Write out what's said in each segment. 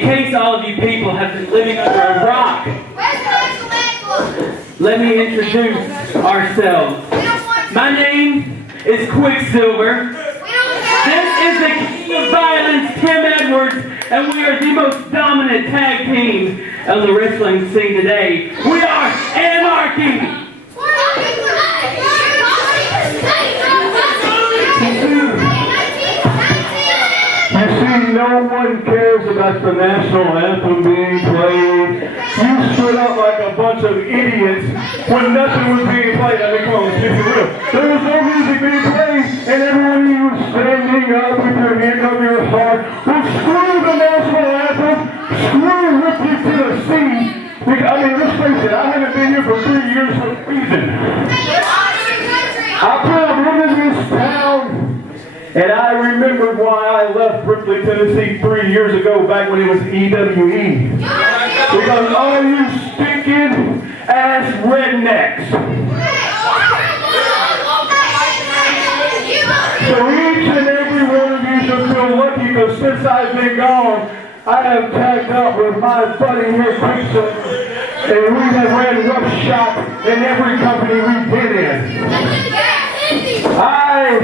case all of you people have been living under a rock, let me introduce ourselves. My name is Quiksilver. This is the King of Violence, Tim Edwards, and we are the most dominant tag team on the wrestling scene today. We are Anarchy! You see, no one cares about the national anthem being played. You stood up like a bunch of idiots when nothing was being played. I mean, come on, let's get real. There was no music being played, and everyone of you was standing up with your hand over your heart. Well, screw the national anthem. Screw Ripley, Tennessee. I mean, let's face it, I haven't been here for 3 years for a reason. I pulled into this town, and I remembered why I left Ripley, Tennessee 3 years ago, back when it was EWE. Because all you stinking ass rednecks. So each and every one of you should feel lucky, because since I've been gone, I have tagged up with my buddy here, Quiksilver, and we have ran roughshod in every company we've been in. I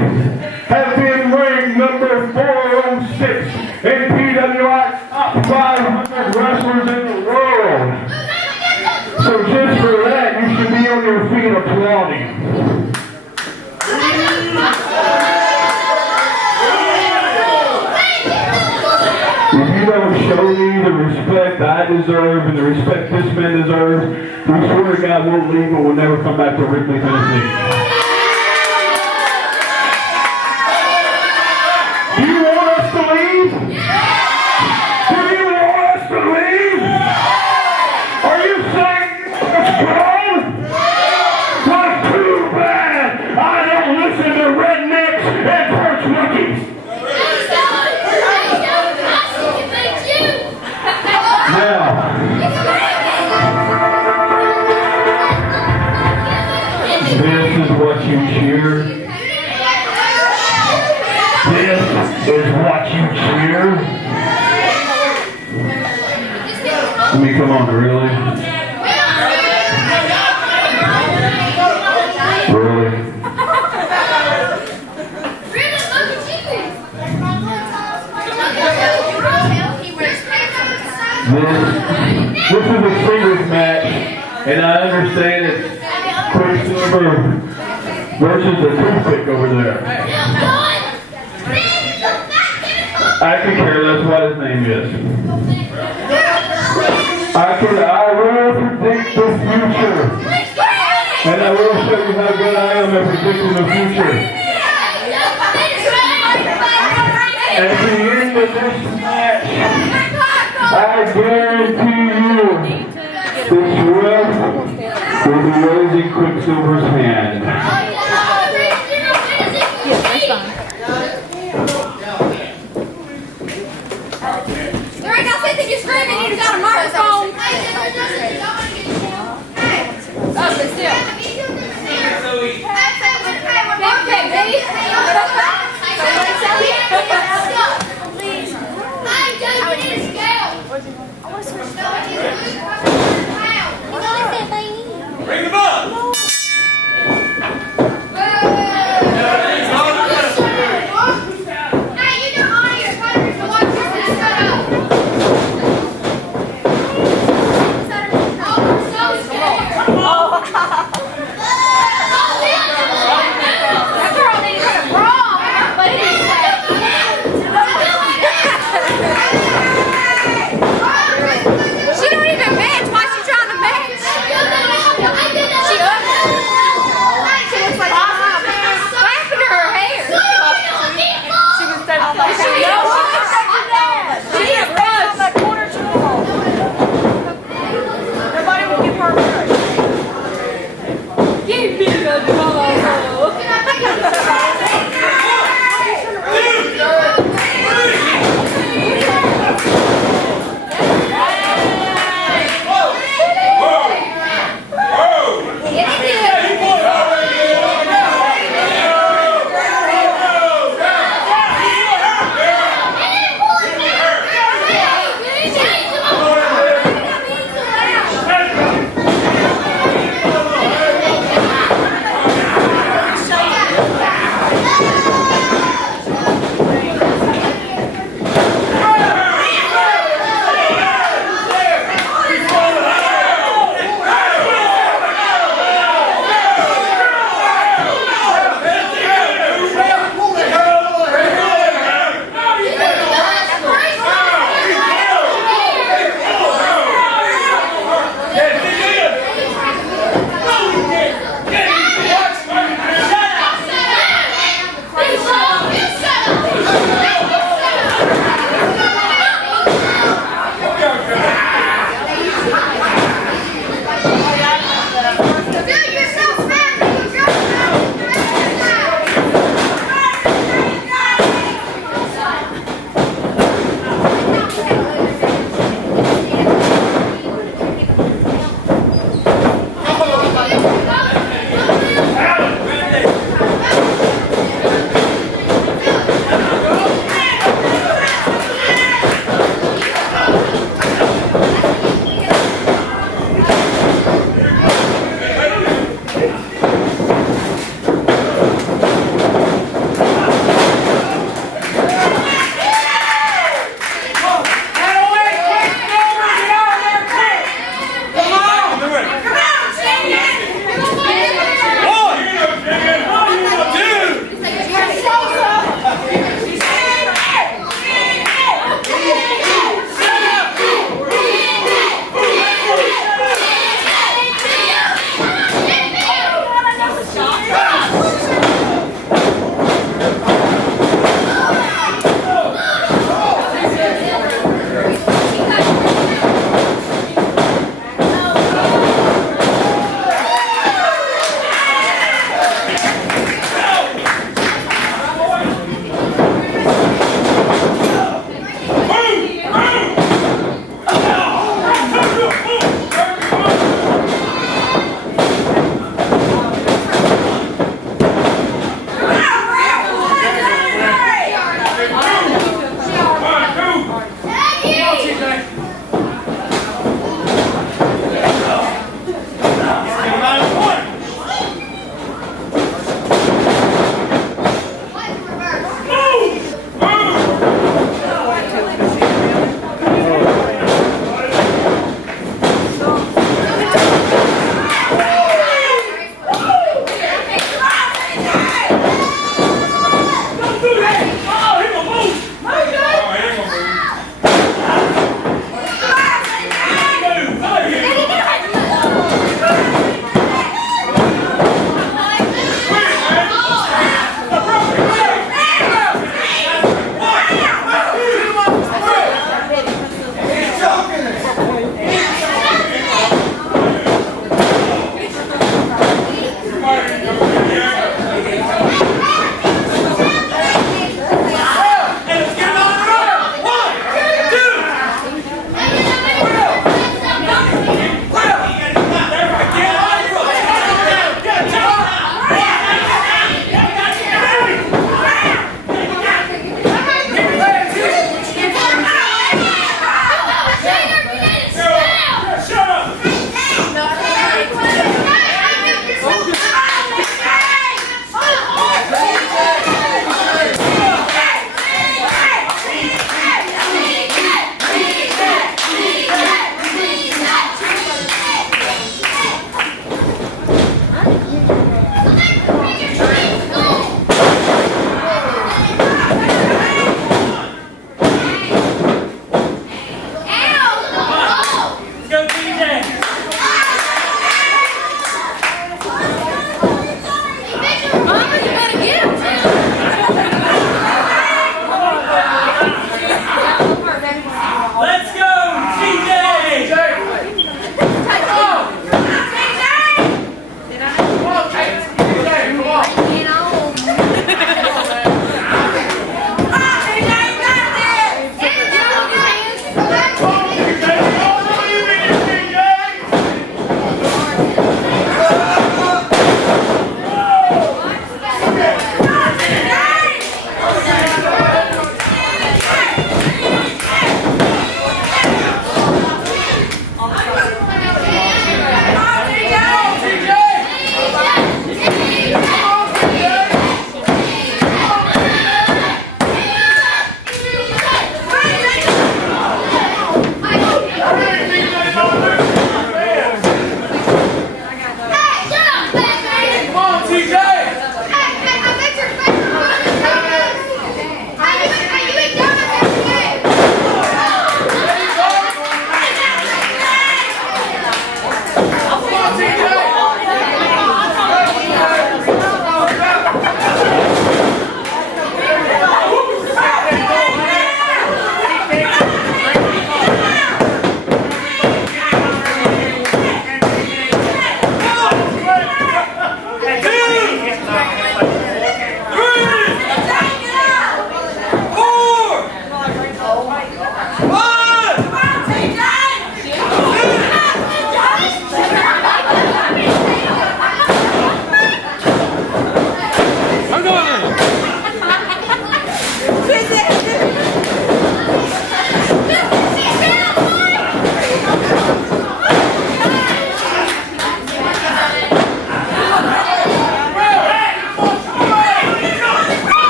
have been ranked number 406 in PWI's top 500 wrestlers in the world. So just for that, you should be on your feet applauding. If you don't show me the respect I deserve and the respect this man deserves, we swear to God we'll leave and we'll never come back to Ripley, Tennessee. Do you want us to leave? Do you want us to leave? Are you saying you're strong? Well, too bad I don't listen to rednecks and perch monkeys. Now, this is what you cheer. This is what you cheer. I mean, come on, really? Really? This is a singles match, and I understand it's Quiksilver versus the toothpick over there. I can care less what his name is. I will predict the future, and I will show you how good I am at predicting the future. At the end of this match, I guarantee you, this ref will be raising Quiksilver's hand. There ain't no sense in you screaming, you got a microphone. Oh, but still. Bring them up!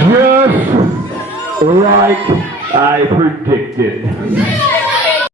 Just like I predicted.